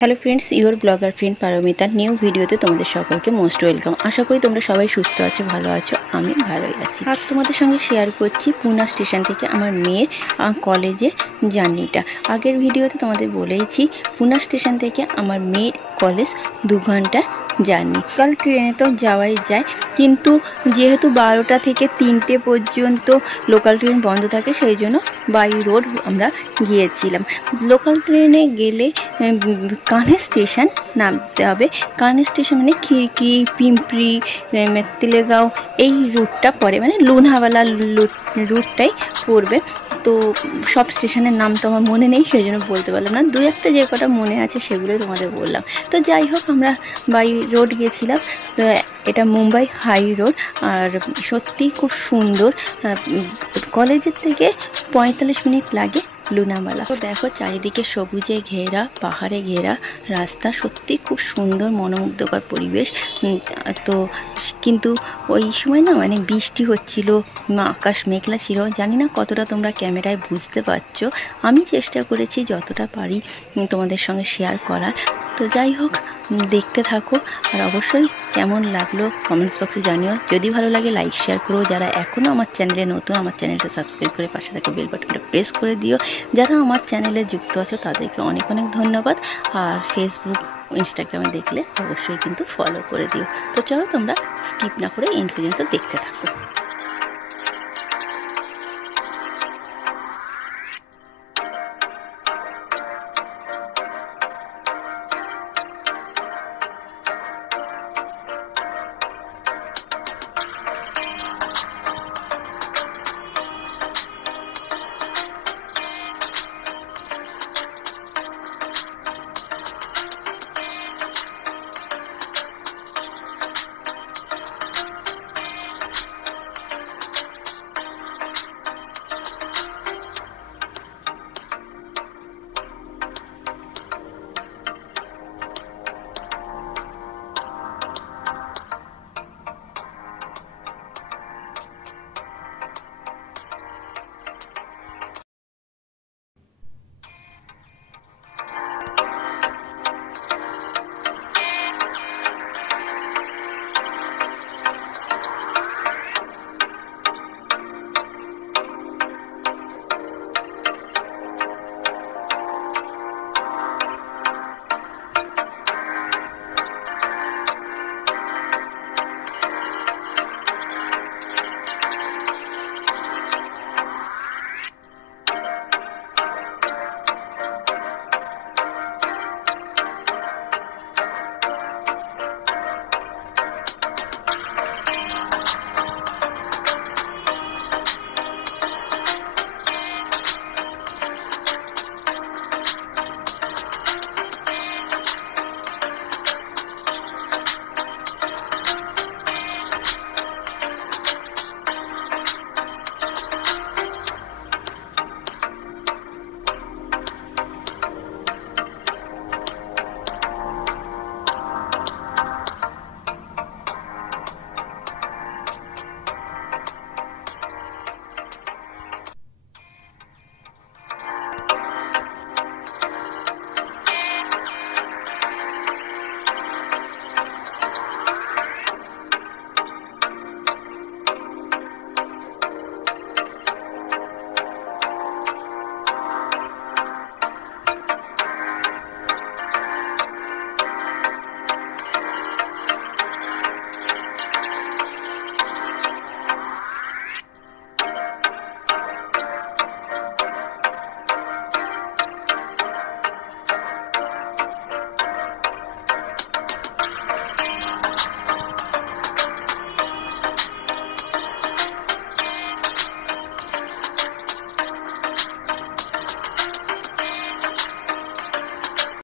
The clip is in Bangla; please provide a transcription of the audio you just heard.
Hello friends, your blogger friend পারমিতার নিউ ভিডিওতে তোমাদের সকলকে মোস্ট ওয়েলকাম। আশা করি তোমরা সবাই সুস্থ আছো, ভালো আছো। আমি ভালোই আছি। আজ তোমাদের সঙ্গে শেয়ার করছি পুনা স্টেশন থেকে আমার মেয়ের কলেজে জার্নিটা। আগের ভিডিওতে তোমাদের বলেইছি পুনা স্টেশন থেকে আমার মেয়ের কলেজ 2 ঘন্টা জার্নি। কাল ট্রেনে তো যাওয়াই যায়, কিন্তু যেহেতু 12টা থেকে 3টে পর্যন্ত লোকাল ট্রেন বন্ধ থাকে, সেই জন্য বাই রোড আমরা গিয়েছিলাম। লোকাল ট্রেনে গেলে কানহে স্টেশন নামতে হবে। কানহে স্টেশন মানে খিড়কি, পিঁপড়ি, তেলেগাঁও এই রুটটা পড়ে, মানে লোনাওয়ালা রুটটাই পড়বে। তো সব স্টেশনের নাম তো আমার মনে নেই, সেই জন্য বলতে পারলাম না। দু একটা যে কটা মনে আছে সেগুলোই তোমাদের বললাম। তো যাই হোক, আমরা বাই রোড গেছিলাম। তো এটা মুম্বাই হাই রোড, আর সত্যিই খুব সুন্দর। কলেজের থেকে 45 মিনিট লাগে লোনাওয়ালা। তো দেখো, চারিদিকে সবুজে ঘেরা, পাহাড়ে ঘেরা রাস্তা, সত্যি খুব সুন্দর মনোমুগ্ধকর পরিবেশ। তো কিন্তু ওই সময় না, মানে বৃষ্টি হচ্ছিল, আকাশ মেঘলা ছিল। জানি না কতটা তোমরা ক্যামেরায় বুঝতে পারছো। আমি চেষ্টা করেছি যতটা পারি তোমাদের সঙ্গে শেয়ার করার। তো যাই হোক, দেখতে থাকো, আর অবশ্যই কেমন লাগলো কমেন্টস বক্সে জানিও। যদি ভালো লাগে লাইক শেয়ার করো। যারা এখনও আমার চ্যানেলে নতুন, আমার চ্যানেলটা সাবস্ক্রাইব করে পাশে থাকা বেল বাটনটা প্রেস করে দিও। যারা আমার চ্যানেলে যুক্ত আছো তাদেরকে অনেক অনেক ধন্যবাদ। আর ফেসবুক, ইনস্টাগ্রামে দেখলে অবশ্যই কিন্তু ফলো করে দিও। তো চলো, তোমরা স্কিপ না করে এন্ড পর্যন্ত দেখতে থাকো।